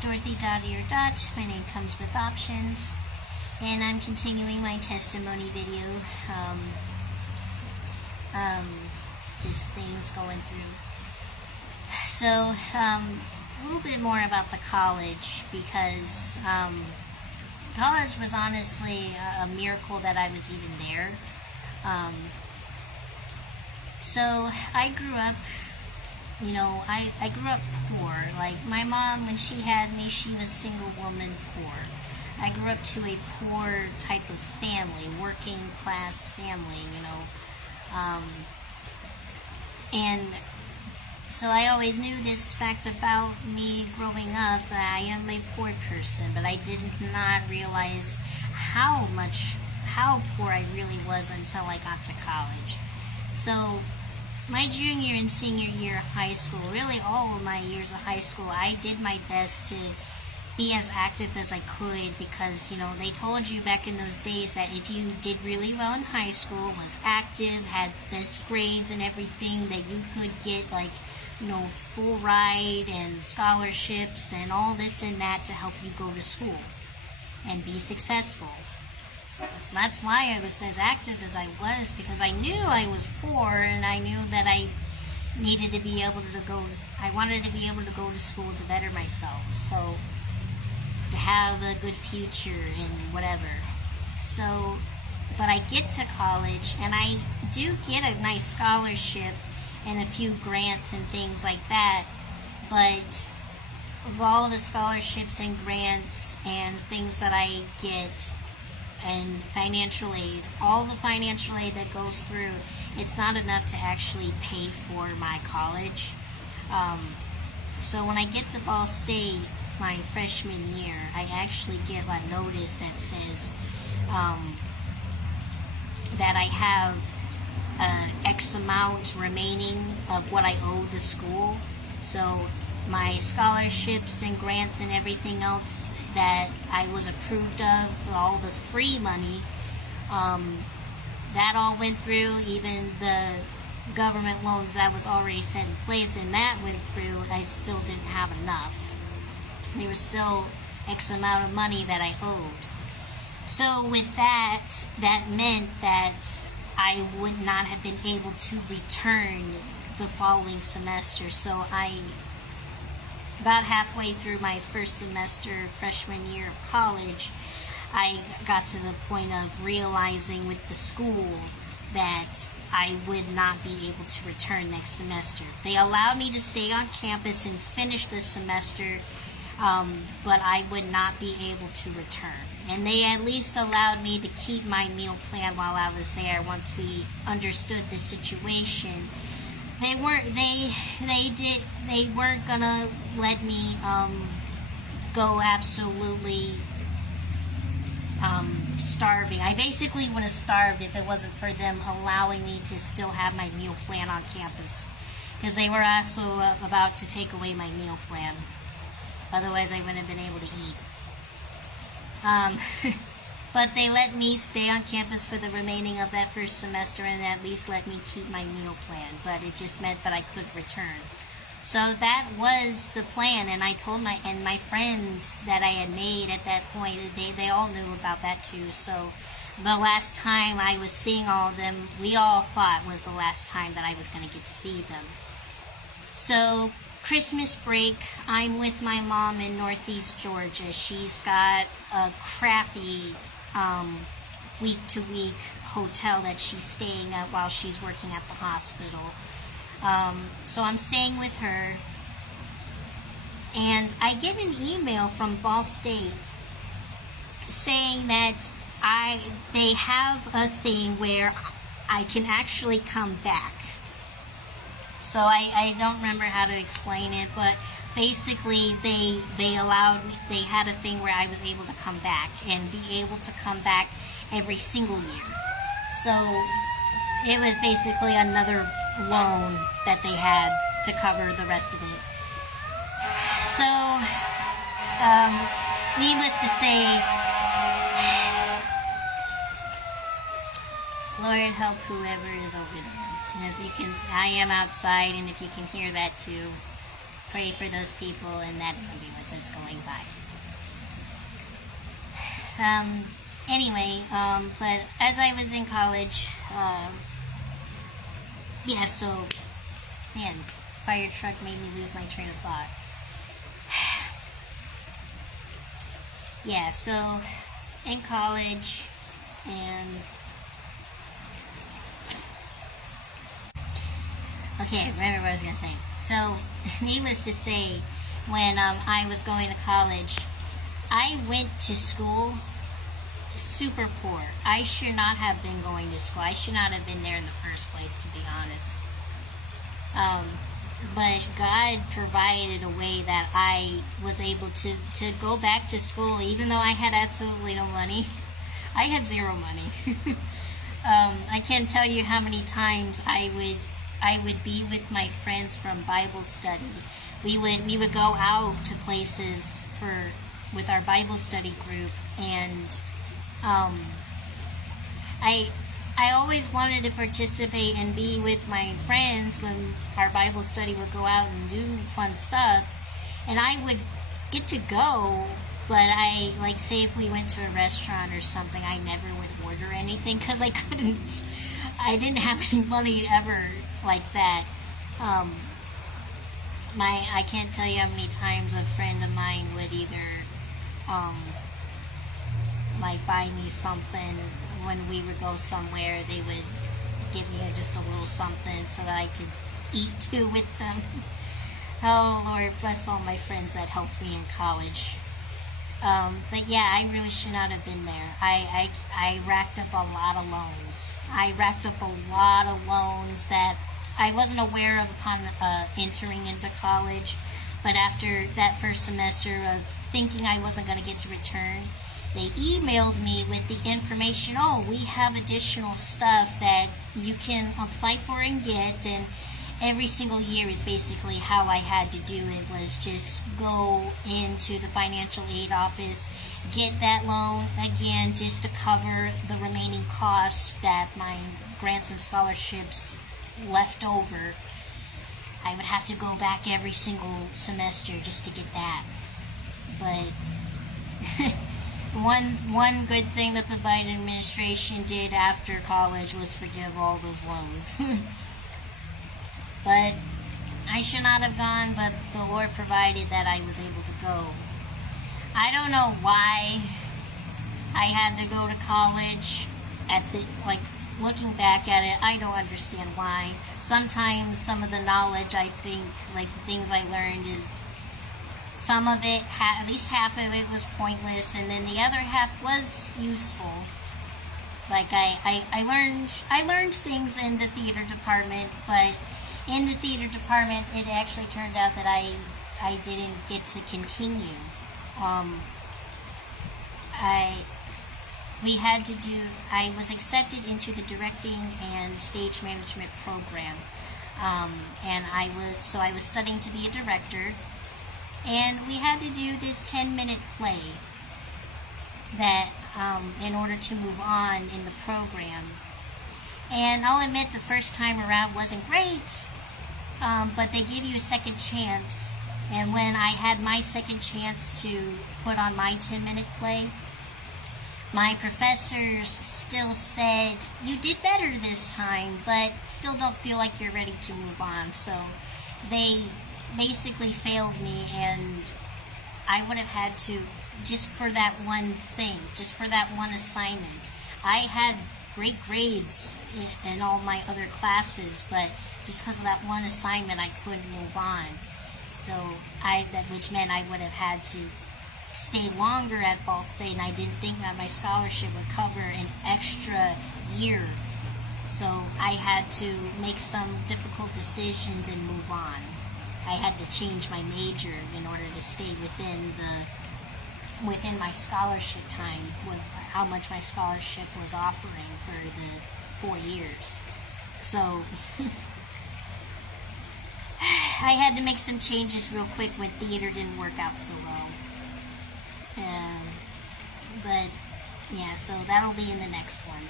Dorothy Dottie or Dot. My name comes with options. And I'm continuing my testimony video. Just things going through. So, a little bit more about the college, because college was honestly a miracle that I was even there. So I grew up, I grew up poor. Like, my mom, when she had me, she was single woman poor. I grew up to a poor type of family, working class family, and so I always knew this fact about me growing up, that I am a poor person, but I did not realize how poor I really was until I got to college. So my junior and senior year of high school, really all of my years of high school, I did my best to be as active as I could, because, they told you back in those days that if you did really well in high school, was active, had best grades and everything, that you could get, full ride and scholarships and all this and that to help you go to school and be successful. So that's why I was as active as I was, because I knew I was poor, and I knew that I needed to be able to I wanted to be able to go to school to better myself, so to have a good future and whatever. So, but I get to college, and I do get a nice scholarship and a few grants and things like that, but of all the scholarships and grants and things that I get, and financial aid, all the financial aid that goes through, it's not enough to actually pay for my college. So when I get to Ball State my freshman year, I actually get a notice that says that I have X amount remaining of what I owe the school. So my scholarships and grants and everything else that I was approved of, all the free money, that all went through. Even the government loans that was already set in place, and that went through, I still didn't have enough. There was still X amount of money that I owed. So with that meant that I would not have been able to return the following semester. So about halfway through my first semester, freshman year of college, I got to the point of realizing with the school that I would not be able to return next semester. They allowed me to stay on campus and finish this semester, but I would not be able to return. And they at least allowed me to keep my meal plan while I was there once we understood the situation. They weren't gonna let me go absolutely starving. I basically would have starved if it wasn't for them allowing me to still have my meal plan on campus, because they were also about to take away my meal plan. Otherwise, I wouldn't have been able to eat. But they let me stay on campus for the remaining of that first semester, and at least let me keep my meal plan. But it just meant that I couldn't return. So that was the plan, and I told my friends that I had made at that point, they all knew about that too. So the last time I was seeing all of them, we all thought was the last time that I was going to get to see them. So Christmas break, I'm with my mom in Northeast Georgia. She's got a crappy week-to-week hotel that she's staying at while she's working at the hospital. So I'm staying with her, and I get an email from Ball State saying that they have a thing where I can actually come back. So I don't remember how to explain it, but basically they had a thing where I was able to come back and be able to come back every single year. So it was basically another loan that they had to cover the rest of it. So, needless to say, Lord help whoever is over there. And as you can, I am outside, and if you can hear that too, pray for those people in that ambulance that's going by. Anyway, but as I was in college, yeah, so, man, fire truck made me lose my train of thought. Yeah, so, in college, and, okay, I remember what I was going to say. So, needless to say, when I was going to college, I went to school super poor. I should not have been going to school. I should not have been there in the first place, to be honest. But God provided a way that I was able to go back to school, even though I had absolutely no money. I had zero money. I can't tell you how many times I would be with my friends from Bible study. We would go out to places with our Bible study group, and I always wanted to participate and be with my friends when our Bible study would go out and do fun stuff. And I would get to go, but say if we went to a restaurant or something, I never would order anything because I didn't have any money ever like that. I can't tell you how many times a friend of mine would either buy me something when we would go somewhere. They would give me just a little something so that I could eat too with them. Oh Lord, bless all my friends that helped me in college. But yeah, I really should not have been there. I racked up a lot of loans. I racked up a lot of loans that I wasn't aware of upon entering into college. But after that first semester of thinking I wasn't going to get to return, they emailed me with the information, oh, we have additional stuff that you can apply for and get, and every single year is basically how I had to do it, was just go into the financial aid office, get that loan again just to cover the remaining costs that my grants and scholarships left over. I would have to go back every single semester just to get that. But one good thing that the Biden administration did after college was forgive all those loans. But I should not have gone, but the Lord provided that I was able to go. I don't know why I had to go to college. Looking back at it, I don't understand why. Sometimes some of the knowledge, I think, the things I learned is, some of it, at least half of it was pointless, and then the other half was useful. I learned things in the theater department, but in the theater department, it actually turned out that I didn't get to continue. I was accepted into the directing and stage management program, and I was studying to be a director, and we had to do this 10-minute play that in order to move on in the program. And I'll admit the first time around wasn't great, but they give you a second chance. And when I had my second chance to put on my 10-minute play, my professors still said, you did better this time, but still don't feel like you're ready to move on. So they basically failed me, and I would have had to, just for that one thing, just for that one assignment. I had great grades in all my other classes, but just because of that one assignment, I couldn't move on. So which meant I would have had to stay longer at Ball State, and I didn't think that my scholarship would cover an extra year. So I had to make some difficult decisions and move on. I had to change my major in order to stay within my scholarship time, with how much my scholarship was offering for the 4 years. So I had to make some changes real quick when theater didn't work out so well. But yeah, so that'll be in the next one.